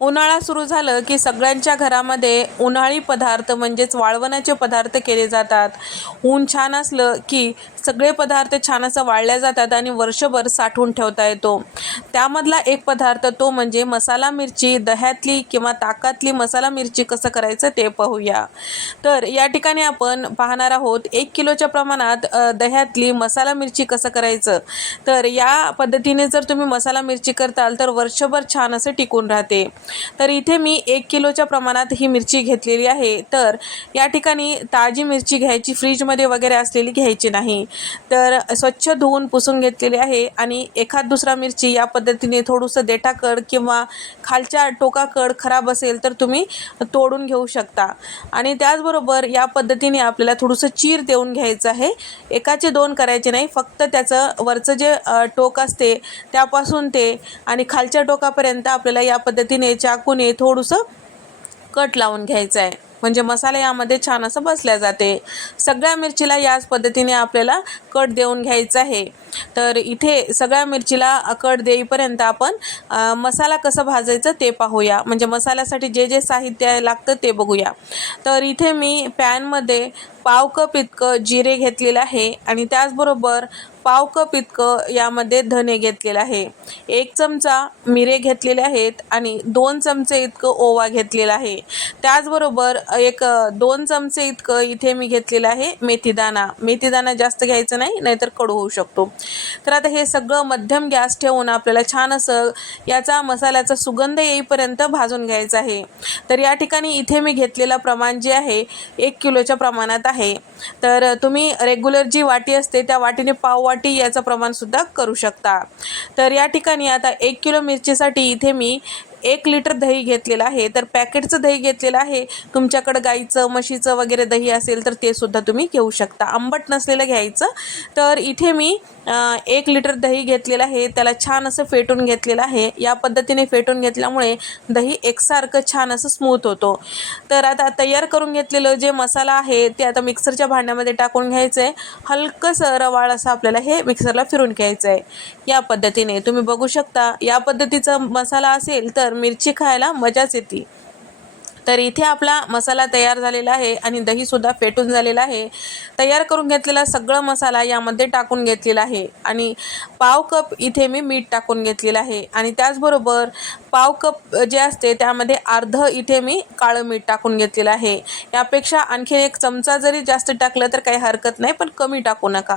उन्हाळा सुरू झालं की सगळ्यांच्या घरामध्ये उन्हाळी पदार्थ म्हणजेच वाळवणाचे पदार्थ केले जातात. ऊन छान असलं की सगळे पदार्थ छान असं वाळल्या जातात आणि वर्षभर साठवून ठेवता येतो. त्यामधला एक पदार्थ तो म्हणजे मसाला मिरची दह्यातली किंवा ताकातली मसाला मिरची कसं करायचं ते पाहूया. तर या ठिकाणी आपण पाहणार आहोत एक किलोच्या प्रमाणात दह्यातली मसाला मिरची कसं करायचं? तर या पद्धतीने जर तुम्ही मसाला मिरची करताल तर वर्षभर छान असं टिकून राहते. तर इथे मी एक किलोच्या प्रमाणात ही मिरची घेतलेली आहे. तर या ठिकाणी ताजी मिरची घ्यायची फ्रीजमध्ये वगैरे असलेली घ्यायची नाही. तर स्वच्छ धुवून पुसून घेतलेली आहे आणि एखाद दुसरा मिरची या पद्धतीने थोडंसं देठाकड किंवा खालच्या टोकाकड खराब असेल तर तुम्ही तोडून घेऊ शकता. आणि त्याचबरोबर या पद्धतीने आपल्याला थोडंसं चीर देऊन घ्यायचं आहे. एकाचे दोन करायचे नाही फक्त त्याचं वरचं जे टोक असते त्यापासून ते आणि खालच्या टोकापर्यंत आपल्याला या पद्धतीने चाकूने थोडंसं कट लावून घ्यायचं आहे म्हणजे मसाला यामध्ये छान असं बसल्या जाते. सगळ्या मिरचीला याच पद्धतीने आपल्याला कट देऊन घ्यायचं आहे. तर इथे सगळ्या मिरचीला कट देईपर्यंत आपण मसाला कसं भाजायचं ते पाहूया. म्हणजे मसाल्यासाठी जे जे साहित्य लागतं ते बघूया. तर इथे मी पॅनमध्ये पाव कप इतकं जिरे घेतलेलं आहे आणि त्याचबरोबर पाव कप इतकं यामध्ये धने घेतलेलं आहे. एक चमचा मिरे घेतलेले आहेत आणि दोन चमचे इतकं ओवा घेतलेला आहे. त्याचबरोबर एक दोन चमचे इतकं इथे मी घेतलेलं आहे मेथीदाणा. मेथीदाणा जास्त घ्यायचं नाही नाहीतर कडू होऊ शकतो. तर आता हे सगळं मध्यम गॅस ठेवून आपल्याला छान असं याचा मसाल्याचा सुगंध येईपर्यंत भाजून घ्यायचा आहे. तर या ठिकाणी इथे मी घेतलेलं प्रमाण जे आहे एक किलोच्या प्रमाणात आहे. आहे. तर तुम्ही रेग्युलर जी वाटी असते त्या वाटीने पाव वाटी याचं प्रमाणसुद्धा करू शकता. तर या ठिकाणी आता एक किलो मिरचीसाठी इथे मी एक लिटर दही घेतलेलं आहे तर पॅकेटचं दही घेतलेलं आहे. तुमच्याकडं गाईचं म्हशीचं वगैरे दही असेल तर ते सुद्धा तुम्ही घेऊ शकता. आंबट नसलेलं घ्यायचं. तर इथे मी एक लिटर दही घेतलेलं आहे. त्याला छान असं फेटून घेतलेलं आहे. या पद्धतीने फेटून घेतल्यामुळे दही एकसारखं छान असं स्मूथ होतो. तर आता तयार करून घेतलेलं जे मसाला आहे ते आता मिक्सरच्या भांड्यामध्ये टाकून घ्यायचं आहे हलकंसं रवाळ असं आपल्याला हे मिक्सरला फिरून घ्यायचं आहे या पद्धतीने तुम्ही बघू शकता. या पद्धतीचा मसाला असेल तर मिरची खायला मजाच येते. तर इथे आपला मसाला तयार झालेला आहे आणि दहीसुद्धा फेटून झालेला आहे. तयार करून घेतलेला सगळं मसाला यामध्ये टाकून घेतलेला आहे. आणि पाव कप इथे मी मीठ टाकून घेतलेलं आहे. आणि त्याचबरोबर पाव कप जे असते त्यामध्ये अर्ध इथे मी काळं मीठ टाकून घेतलेलं आहे. यापेक्षा आणखी एक चमचा जरी जास्त टाकलं तर काही हरकत नाही पण कमी टाकू नका.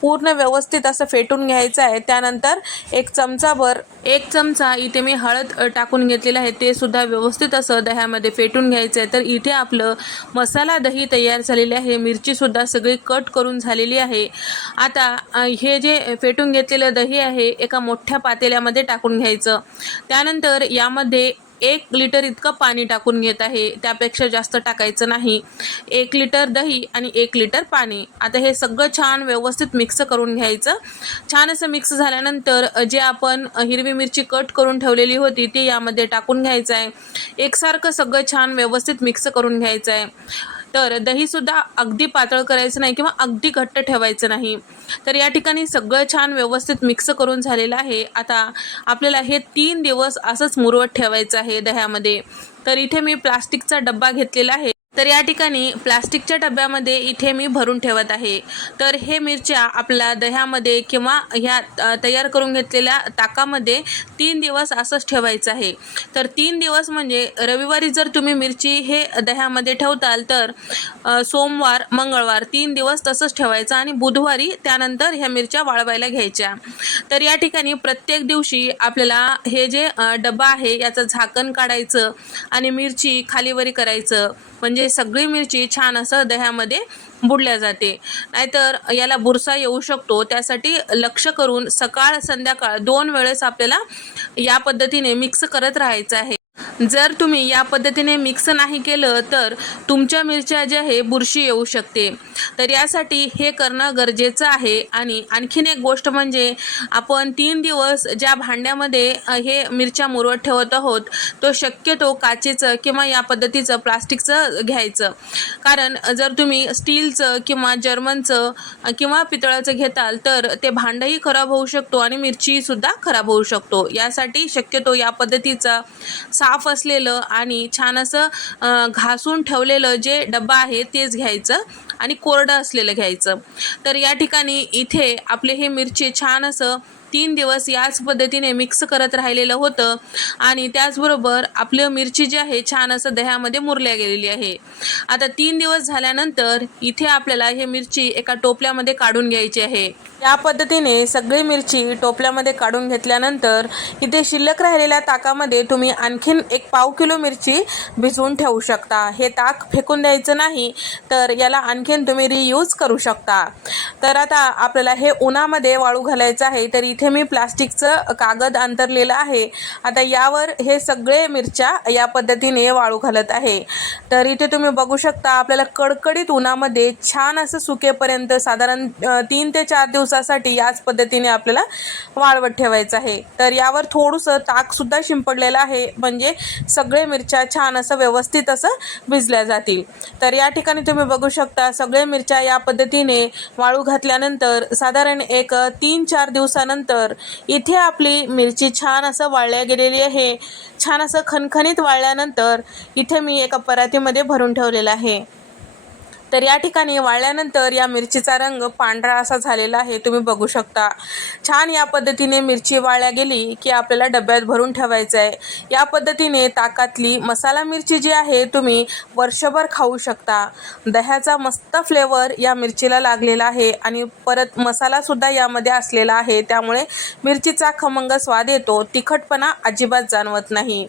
पूर्ण व्यवस्थित असं फेटून घ्यायचं आहे. त्यानंतर एक चमचाभर एक चमचा इथे मी हळद टाकून घेतलेलं आहे. ते सुद्धा व्यवस्थित असं दह्यामध्ये फेटून घ्यायचं आहे तर इथे आपलं मसाला दही तयार झालेले आहे. मिरचीसुद्धा सगळी कट करून झालेली आहे. आता हे जे फेटून घेतलेलं दही आहे एका मोठ्या पातेल्यामध्ये टाकून घ्यायचं. त्यानंतर यामध्ये एक लिटर इतकं पाणी टाकून घेत आहे त्यापेक्षा जास्त टाकायचं नाही. एक लिटर दही आणि एक लिटर पाणी. आता हे सगळं छान व्यवस्थित मिक्स करून घ्यायचं. छान असं मिक्स झाल्यानंतर जे आपण हिरवी मिरची कट करून ठेवलेली होती ती यामध्ये टाकून घ्यायचं आहे. एकसारखं सगळं छान व्यवस्थित मिक्स करून घ्यायचं आहे. तर दहीसुद्धा अगदी पातळ करायचं नाही किंवा अगदी घट्ट ठेवायचं नाही. तर या ठिकाणी सगळं छान व्यवस्थित मिक्स करून झालेलं आहे. आता आपल्याला हे तीन दिवस असंच मुरवत ठेवायचं आहे दह्यामध्ये. तर इथे मी प्लास्टिकचा डब्बा घेतलेला आहे. तर या ठिकाणी प्लास्टिकच्या डब्यामध्ये इथे मी भरून ठेवत आहे. तर हे मिरच्या आपल्या दह्यामध्ये किंवा ह्या तयार करून घेतलेल्या ताकामध्ये तीन दिवस असंच ठेवायचं आहे. तर तीन दिवस म्हणजे रविवारी जर तुम्ही मिरची हे दह्यामध्ये ठेवताल तर सोमवार मंगळवार तीन दिवस तसंच ठेवायचं आणि बुधवारी त्यानंतर ह्या मिरच्या वाळवायला घ्यायच्या. तर या ठिकाणी प्रत्येक दिवशी आपल्याला हे जे डबा आहे याचं झाकण काढायचं आणि मिरची खालीवरी करायचं. म्हणजे म्हणजे सगळी मिरची छान असं दह्यामध्ये बुडल्या जाते. नाहीतर याला बुरसा येऊ शकतो. त्यासाठी लक्ष करून सकाळ संध्याकाळ दोन वेळेस आपल्याला या पद्धतीने मिक्स करत राहायचं आहे. जर तुम्ही या पद्धतीने मिक्स नाही केलं तर तुमच्या मिरच्या ज्या हे बुरशी येऊ शकते. तर यासाठी हे करणं गरजेचं आहे आणि आणखीन एक गोष्ट म्हणजे आपण तीन दिवस ज्या भांड्यामध्ये हे मिरच्या मुरवत ठेवत आहोत तो शक्यतो काचेचं किंवा या पद्धतीचं प्लास्टिकचं घ्यायचं. कारण जर तुम्ही स्टीलचं किंवा जर्मनचं किंवा पितळाचं घेताल तर ते भांडंही खराब होऊ शकतो आणि मिरचीसुद्धा खराब होऊ शकतो. यासाठी शक्यतो या पद्धतीचा साफ साफ असलेलं आणि छान असं घासून ठेवलेलं जे डब्बा आहे तेच घ्यायचं आणि कोरडं असलेलं घ्यायचं. तर या ठिकाणी इथे आपले हे मिरची छान असं तीन दिवस याच पद्धतीने मिक्स करत राहिलेलं होतं. आणि त्याचबरोबर आपलं मिरची जी आहे छान असं दह्यामध्ये मुरल्या गेलेली आहे. आता तीन दिवस झाल्यानंतर इथे आपल्याला हे मिरची एका टोपल्यामध्ये काढून घ्यायची आहे. या पद्धतीने सगळी मिरची टोपल्यामध्ये काढून घेतल्यानंतर इथे शिल्लक राहिलेल्या ताकामध्ये तुम्ही आणखीन एक पाव किलो मिरची भिजवून ठेवू शकता. हे ताक फेकून द्यायचं नाही तर याला आणखीन तुम्ही रियूज करू शकता. तर आता आपल्याला हे उन्हामध्ये वाळू घालायचं आहे तर इथे इथे मी प्लास्टिकचं कागद अंतरलेलं आहे. आता यावर हे सगळे मिरच्या या पद्धतीने वाळू घालत आहे. तर इथे तुम्ही बघू शकता आपल्याला कडकडीत उन्हामध्ये छान असं सुकेपर्यंत साधारण तीन ते चार दिवसासाठी याच पद्धतीने आपल्याला वाळवत ठेवायचं आहे. तर यावर थोडंसं ताकसुद्धा शिंपडलेलं आहे. म्हणजे सगळे मिरच्या छान असं व्यवस्थित असं भिजल्या जातील. तर या ठिकाणी तुम्ही बघू शकता सगळे मिरच्या या पद्धतीने वाळू घातल्यानंतर साधारण एक तीन चार दिवसानंतर तर इथे आपली मिरची छान असं वाळल्या गेलेली आहे. छान असं खणखणीत वाळल्यानंतर इथे मी एका परातीमध्ये भरून ठेवलेलं आहे. तर या ठिकाणी वाळल्यानंतर या मिरचीचा रंग पांढरा असा झालेला आहे तुम्ही बघू शकता. छान या पद्धतीने मिरची वाळल्या गेली की आपल्याला डब्यात भरून ठेवायचं आहे या पद्धतीने ताकातली मसाला मिरची जी आहे तुम्ही वर्षभर खाऊ शकता. दह्याचा मस्त फ्लेवर या मिरचीला लागलेला आहे आणि परत मसालासुद्धा यामध्ये असलेला आहे त्यामुळे मिरचीचा खमंग स्वाद येतो तिखटपणा अजिबात जाणवत नाही.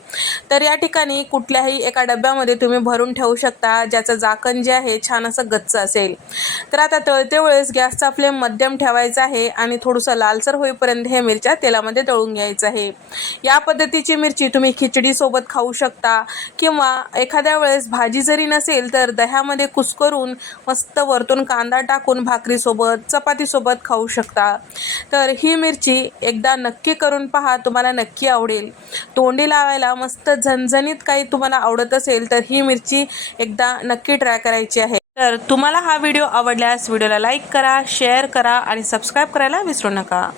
तर या ठिकाणी कुठल्याही एका डब्यामध्ये तुम्ही भरून ठेवू शकता ज्याचं झाकण जे आहे छान असं गच्च असेल. तर आता तळते वेळेस गॅसचा फ्लेम मध्यम ठेवायचा आहे आणि थोडंसं लालसर होईपर्यंत हे मिरच्या तेलामध्ये तळून घ्यायचं आहे. या पद्धतीची मिरची तुम्ही खिचडीसोबत खाऊ शकता किंवा एखाद्या वेळेस भाजी जरी नसेल तर दह्यामध्ये कुस्करून मस्त वरतून कांदा टाकून भाकरीसोबत चपातीसोबत खाऊ शकता. तर ही मिरची एकदा नक्की करून पहा तुम्हाला नक्की आवडेल. तोंडी लावायला मस्त झणझणीत काही तुम्हाला आवडत असेल तर ही मिरची एकदा नक्की ट्राय करायची आहे. तर तुम्हाला हा व्हिडिओ आवडल्यास व्हिडिओला लाईक करा शेअर करा आणि सबस्क्राईब करायला विसरू नका.